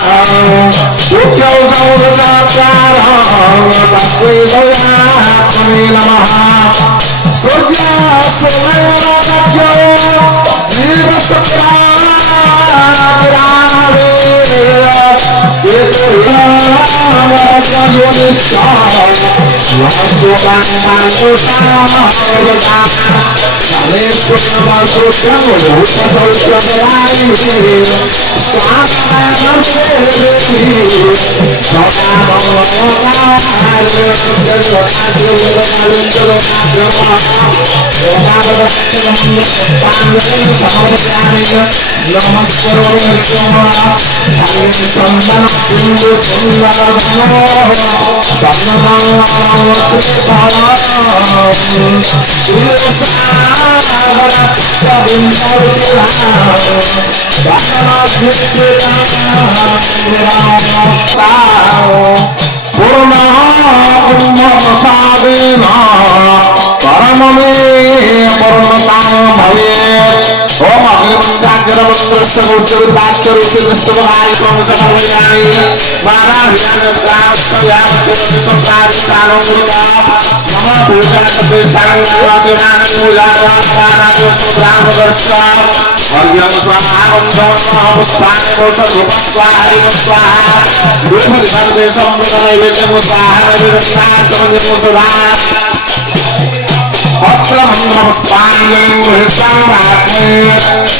Ukyau Saudarakarang Taswi Doyakuni Namaha Surya Sungai Rakatyo Jiva Sakya Kirahari Itu Yamajayonisya Wasukan Manusah Kalipun Masusang Lupa Susya Berakhir Purna Sadena Paramame Purnatang Bhavet Om Agam Sakara Mantra Samuchar Bhakkar Usidrastavagai Pramsakarvayai Marahyana Krasayam Chirasakari Sanamurta Nama Puja Kate Sanghavasirana Mujara Varajo Sudrama Varsha Aryam Swaha Om Dhamma Puspane Vosa Rupa Swaha Harima Swaha Rupa Divante Samvita Naivedya Swaha Naivedya Samanya Musudha Astra Mandra Puspanyam Hritam Bhakme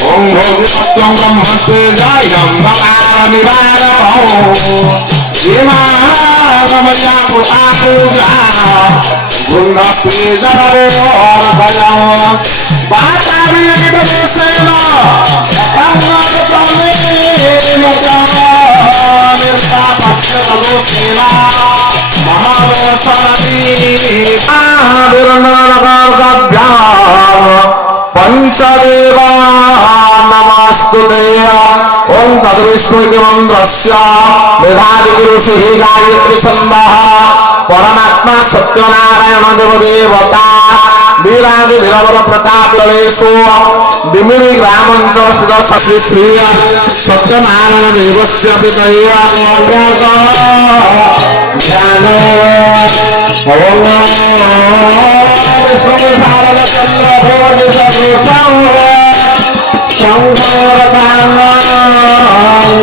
Om Bhogi Satyam Brahmaste Jayam Bhakara Nivara Bhau Imamaya Putapuja Gunda Pidaro Orgaya Bata Vida Sena Angad Prane Naja Nirta Pasya Sena Mahavasarati Avirnanagargabhya Panchadeva Namastute Om Tadvishwiti Mandrasya Medhadikirushihi Gayatri Chandaha Paramatma Satyanarayana Deva Devata Viradi Viravara Pratap Lalesu Dimini Gramancha Sthita Satri Sriya Satyanarayana Devasya Pitaya Vyasa Jnana Om Vishnu Sarada Chandra Bhodi Sadhusam Shankara Mambolam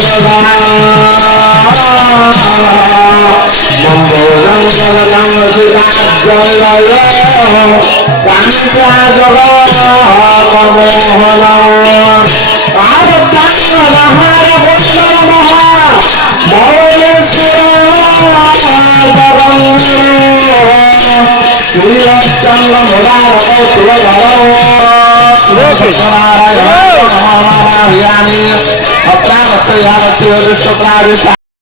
Kalam Sirajjalaya Kancha Jagamohanam Abadana Mahara Pushtamaha Mauliswaram Srirachandra Murara Tuladhara Yani Apna Vatsaya Vatsaya Vishwaprarita